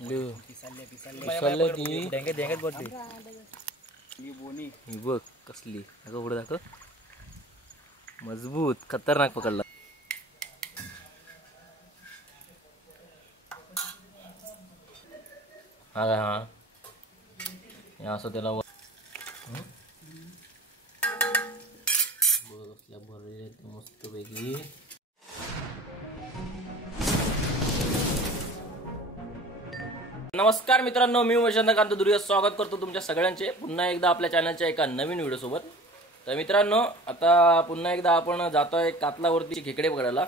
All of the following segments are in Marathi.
बघ कसली अगं पुढे दाखव मजबूत खतरनाक पकडला हा असं त्याला मस्त पैकी नमस्कार मित्रांनो, मी वैशांतकांत दुर्य स्वागत करतो तुमच्या सगळ्यांचे पुन्हा एकदा आपल्या चॅनलच्या एका नवीन व्हिडिओ सोबत. तर मित्रांनो, आता पुन्हा एकदा आपण जातोय कातलावरती खेकडे पकडायला.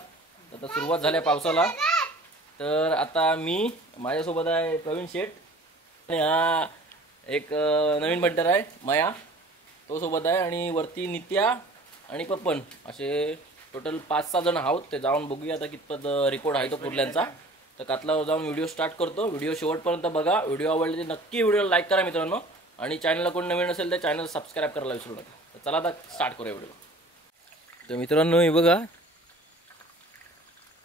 आता सुरुवात झाल्या पावसाला. तर आता मी माझ्यासोबत आहे प्रवीण शेठ आणि हा एक नवीन बंटर आहे माया, तो सोबत आहे आणि वरती नित्या आणि पप्पन असे टोटल 5-6 जण आहोत. ते जाऊन बघूया आता कितपत रेकॉर्ड आहे तो कुर्ल्यांचा. तर कातलावर जाऊन व्हिडिओ स्टार्ट करतो. व्हिडिओ शेवटपर्यंत बघा. व्हिडिओ आवडले तर नक्की व्हिडिओला लाईक करा मित्रांनो, आणि चॅनलला कोण नवीन असेल तर चॅनल सबस्क्राईब करायला विसरू नका. तर चला आता स्टार्ट करूया व्हिडिओ. तर मित्रांनो हे बघा,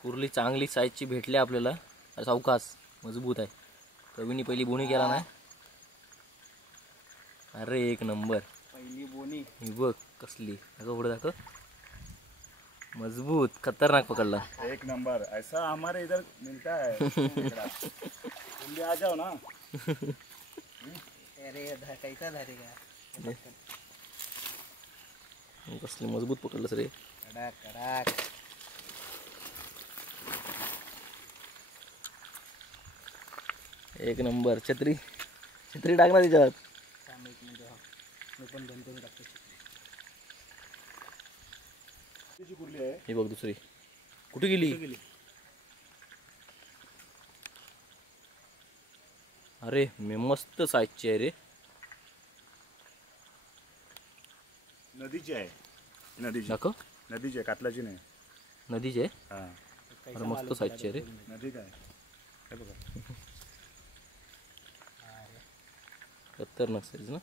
कुर्ली चांगली साईजची भेटली आपल्याला. सावकाश मजबूत आहे. प्रवीणनी पहिली बोणी केला नाही. अरे एक नंबर पहिली बोनी. ही बघ कसली अगं पुढे दाखव मजबूत खतरनाक पकडला. एक नंबर. ऐसा हमारे इधर मिलता है. तुम आ जाओ ना. अरे कैसा धरेगा. कसली मजबूत पकडलं रे. कडाक कडाक. एक नंबर. छत्री टाक ना त्याच्यात. मी पण बनतो टाकतो. कुर्ली आहे हे बघ दुसरी कुठे गेली. अरे मी मस्त साईजची आहे रे. नदीची आहे. नदीची दाखव. नदीची आहे, कातलाची नाही. नदीची आहे. हा अरे मस्त साईजची आहे रे. नदी काय हे बघा. खतरनाक साईज ना.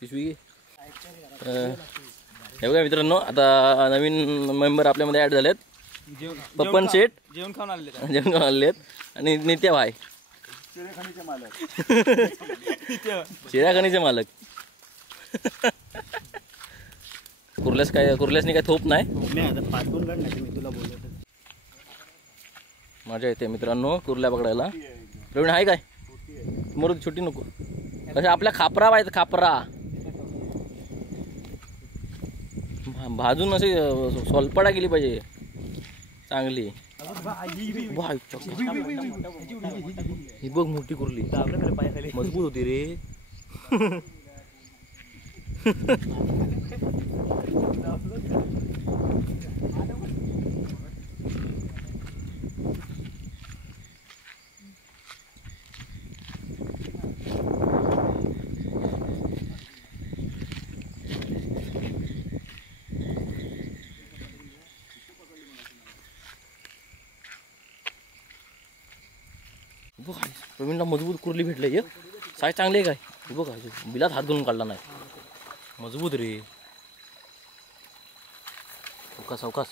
पिशवी घे. हे बघा मित्रांनो, आता नवीन मेंबर आपल्यामध्ये ऍड झालेत. पप्पन शेठ जेवण खाऊन आलेत आणि नित्या भाई चिरेखानीचे मालक. चिराखानीचे मालक. कुर्ल्यासनी काय थोप नाही. आता पाठवून काढ नाही, मी तुला बोललो. मजा येते मित्रांनो कुर्ल्या पकडायला. प्रवीण आहे काय मरू छोटी नको. कशा आपल्या खापरा पाहिजे. खापरा भाजून असे सोलपडा केली पाहिजे चांगली. ही बघ मोठी कुर्ली मजबूत होती रे. प्रवीणला मजबूत कुर्ली भेटले. साईज चांगली आहे काय बघा. बिलात हात घालून काढला नाही. मजबूत रे. सावकाश सावकाश.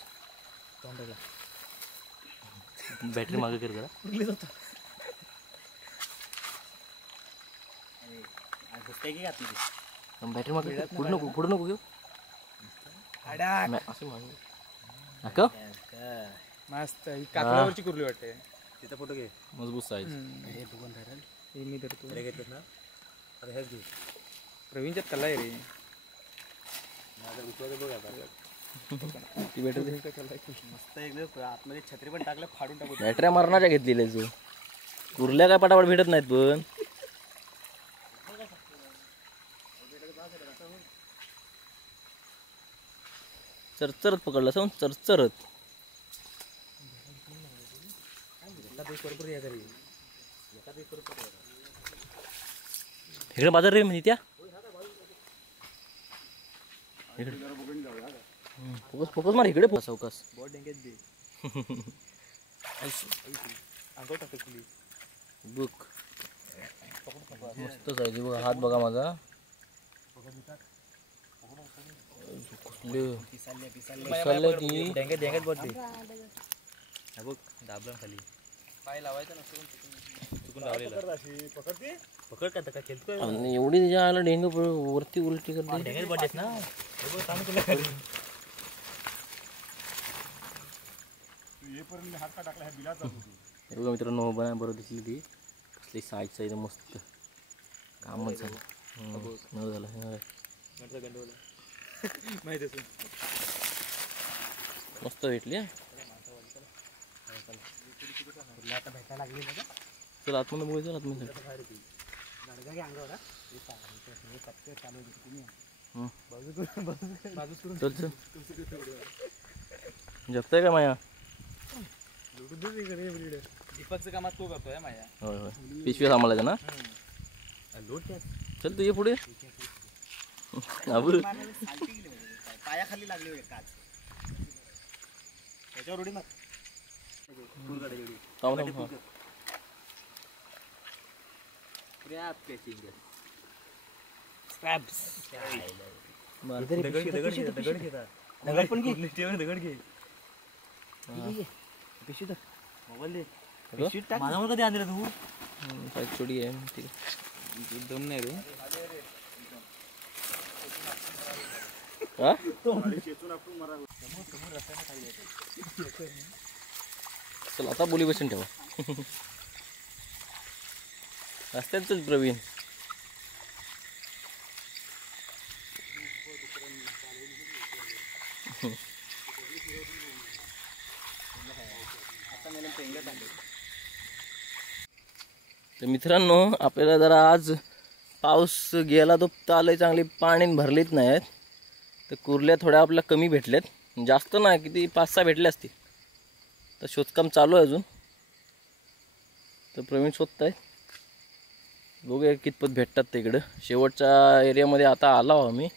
बॅटरी मागे कर जरा. बॅटरी मागे पुढे नको घेऊ. असं मागे मस्त. कातलावरची कुर्ली वाटते. तिथं फोटो घे. मजबूत साईज. मी धरतो ना. अरे हेच घे. प्रवीणच्यात कला आहे रे. ती बॅटरी मस्त एकदम. आतमध्ये छत्री पण टाकलं, फाडून टाकू. बॅटऱ्या मारण्याच्या घेतलेल्या जो कुर्ल्या काय पटापट भेटत नाहीत. पण चरचरत पकडला असं चरचरत. इकडे बाजार रे म्हणजे त्या फोकस मार इकडे. सावकाश बघ मस्त साईज बघा. हात बघा माझा. दाबलं खाली पाय लावायचं नसतं. आणि एवढी त्याच्या आला डेंग वरती उलटी करते ना हे बघा मित्रांनो बरोबर दिसली ती कसली साईजचा एकदम मस्त कामच झालं न झालं मस्त भेटली चल आतमध्ये बघायचं आतमध्ये चल चल जपताय का माया दीपकचं कामात तो करतोय माया होय होय पिशवी सांभाळायचं ना चल तू ये पुढे पायाखाली लागले काच त्याच्यावर उडी मार थांब थांब हा. माझ्यावर कधी आणलं तू छोटी आहे ठीक आहे दम नाही रे हा चल आता बोली बसून ठेवा रस्त्याच प्रवीण तर मित्रांनो आपल्याला जरा आज पाऊस गेला तो आलंय चांगली पाणी भरलीच नाहीत तर कुर्ल्या थोड्या आपल्या कमी भेटल्यात जास्त नाही किती 5-6 भेटले असतील तर शोधकाम चालू आहे अजून तर प्रवीण शोधताय बघूया कितपत भेटतात तिकडं शेवटच्या एरियामध्ये आता आला हो आम्ही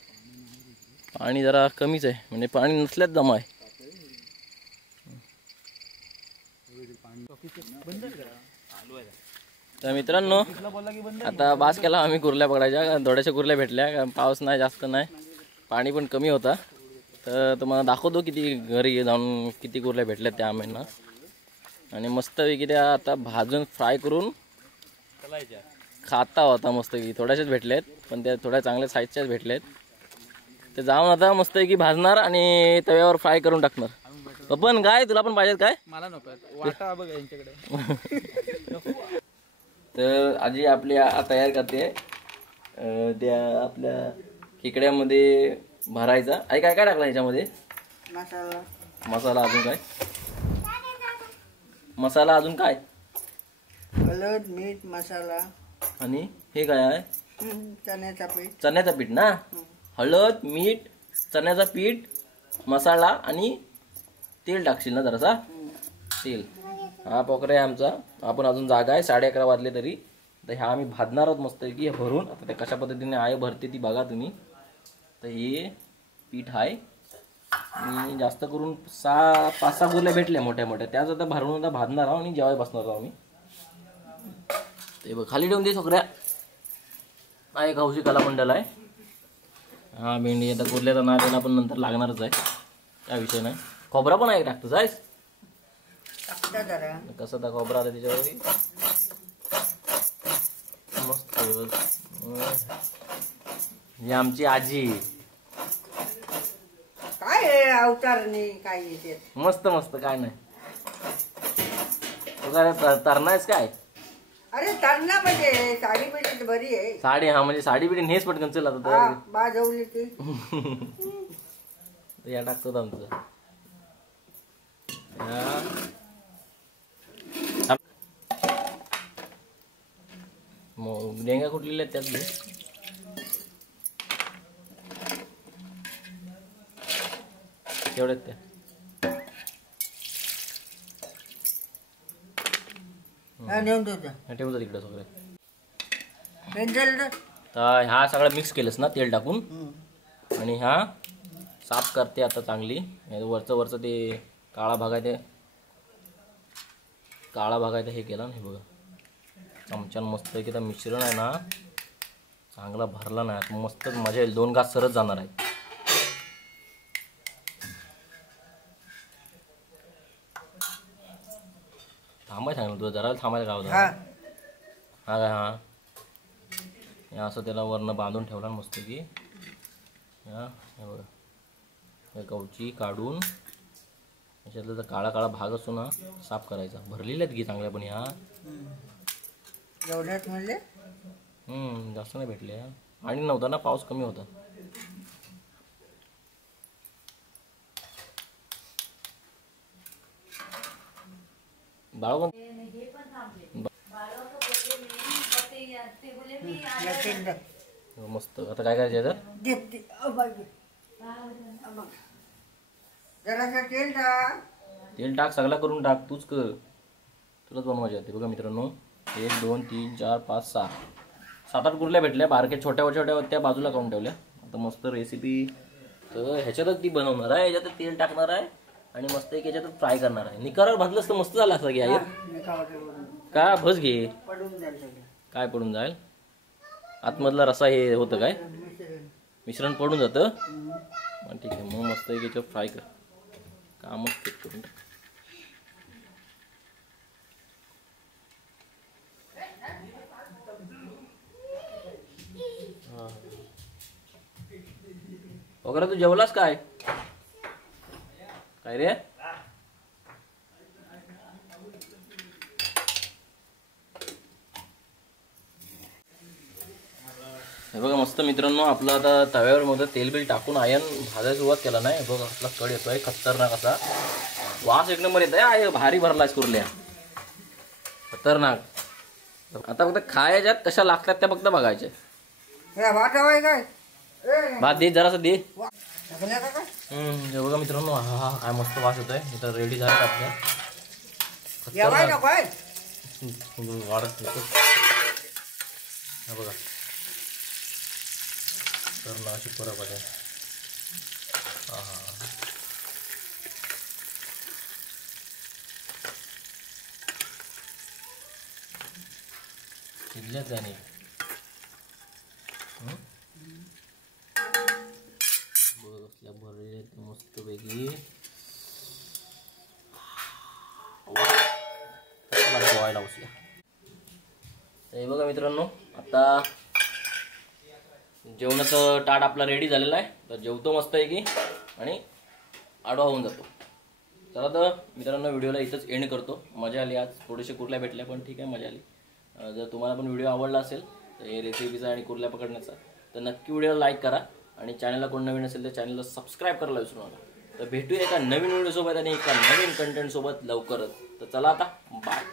पाणी जरा कमीच आहे म्हणजे पाणी नसल्याच जमा आहे तर मित्रांनो आता बास केला आम्ही कुर्ल्या पकडायच्या थोड्याशा कुर्ल्या भेटल्या कारण पाऊस नाही जास्त नाही पाणी पण कमी होता तर तुम्हाला दाखवतो किती घरी जाऊन किती कुर्ल्या भेटल्या त्या आम्हाला आणि मस्तपैकी त्या आता भाजून फ्राय करून खाता होता मस्तपैकी थोड्याशाच भेटल्यात पण त्या थोड्या चांगल्या साईजच्याच भेटल्यात ते जाऊन आता मस्तपैकी भाजणार आणि तव्यावर फ्राय करून टाकणार पण काय तुला पण पाहिजे काय मला नको वाटा बघ यांच्याकडे तर आजी आपली तयार करते त्या आपल्या खेकड्यामध्ये भरायचा आई काय काय टाकला ह्याच्यामध्ये मसाला अजून काय मसाला अजून काय हळद मीठ मसाला आणि हे काय आहे चण्याचं पीठ ना हळद मीठ चण्याचं पीठ मसाला आणि तेल टाकशील ना जरासा तेल हा पोकरा आहे आमचा आपण अजून जागा आहे 11:30 वाजले तरी तर ह्या आम्ही भाजणार आहोत मस्त की हे भरून आता ते कशा पद्धतीने आहे भरते ती बघा तुम्ही तर हे पीठ आहे आणि जास्त करून 5-6 गुरल्या भेटल्या मोठ्या मोठ्या त्याच आता भरून आता भाजणार आहोत आणि जेवाय बसणार आहोत आम्ही ते बघ खाली ठेवून दे छोकऱ्या आहे हौशी कला मंडल आहे हा भेंडी आता कुर्ल्याचा नाद त्याला पण नंतर लागणारच आहे त्या विषय नाही खोबरा पण आहे टाकतो जायस कसं आता खोबरा आता त्याच्यावर मस्त ही आमची आजी काय अवतार नाही काय येते मस्त मस्त काय नाही तू काय तरणायस काय अरे तरणा म्हणजे साडी बिडी बरी आहे साडी हा म्हणजे साडी बिडी नेस पटकन चल आता बाजवली ती या टाकतो आमचं डेंगा कुठलेल्या त्यात तेवढ्यात त्या नेऊन ठेवतो ठेवतो तिकडे सगळे पेंजल तर ह्या सगळं मिक्स केलंस ना तेल टाकून आणि ह्या साफ करते आता चांगली वरचं ते काळा भाग आहे ते हे केलं ना हे बघा चमच्यान मस्त की त्या मिश्रण आहे ना चांगला भरला नाही मस्तच मजा येईल 2 घास सरच जाणार आहे थांबाय सांगितलं तुला जरा थांबायला गाव हा काय हा या असं त्याला वरनं बांधून ठेवला मस्त की या हे बघा या कवची काढून याच्यातला जो काळा काळा भाग असतो ना साफ करायचा. भरलेले आहेत की चांगल्या पण ह्या एवढ्यात म्हणले जास्त नाही भेटले आणि नव्हता ना पाऊस कमी होता. बाळ मस्त. आता काय करायचं जरासं तेल टाक. तेल टाक सगळा करून टाक तूच कर तुलाच बनवायचे होते. बघा मित्रांनो 1 2 3 4 5 6 7 8 कुर्ल्या भेटल्या बारक्या छोट्या छोट्या त्या बाजूला काढून ठेवल्या. आता मस्त रेसिपी तर ह्याच्यातच ती बनवणार आहे. ह्याच्यात तेल टाकणार आहे आणि मस्त एक ह्याच्यात फ्राय करणार आहे. निकारावर भाजलंच तर मस्त झालं असं घे आई का भज घे काय पडून जाईल आतमधला रसा हे होतं काय मिश्रण पडून जातं. ठीक आहे मग मस्त एक याच्यावर फ्राय कर कामच चेक करून टाक. वगैरे तू जेवलास काय काय रे हे बघा मस्त मित्रांनो आपलं आता तव्यावर मध्ये तेल बिल टाकून आयन भाजायला सुरुवात केला नाही. बघा आपला कड येतोय खतरनाक असा वास एक नंबर येतोय. आहे भारी भरलायस कुर्ल्या खतरनाक. आता फक्त खायच्यात कशा लागतात त्या फक्त बघायच्या. भात दे जरासं दे. हे बघा मित्रांनो हा काय मस्त वास येतोय. इथं रेडी झालं आपल्या वाढत येतो हे बघा तर नाशी परत आहे. हा शिजल्याच जाणे बघ कसल्या भरले मस्त पैकी बोवायला बसल्या. हे बघा मित्रांनो आता जेवणाचं ताट आपला रेडी झालेला आहे. तर जेवतो मस्त आहे की आणि आडवा होऊन जातो. चला तर मित्रांनो व्हिडिओला इथंच एंड करतो. मजा आली आज थोडेसे कुर्ल्या भेटल्या पण ठीक आहे मजा आली. जर तुम्हाला पण व्हिडिओ आवडला असेल तर हे रेसिपीचा आणि कुर्ल्या पकडण्याचा तर नक्की व्हिडिओला लाईक करा आणि चॅनलला कोण नवीन असेल तर चॅनलला सबस्क्राईब करायला विसरू नका. तर भेटूया एका नवीन व्हिडिओसोबत आणि एका नवीन कंटेंटसोबत लवकरच. तर चला आता बाय.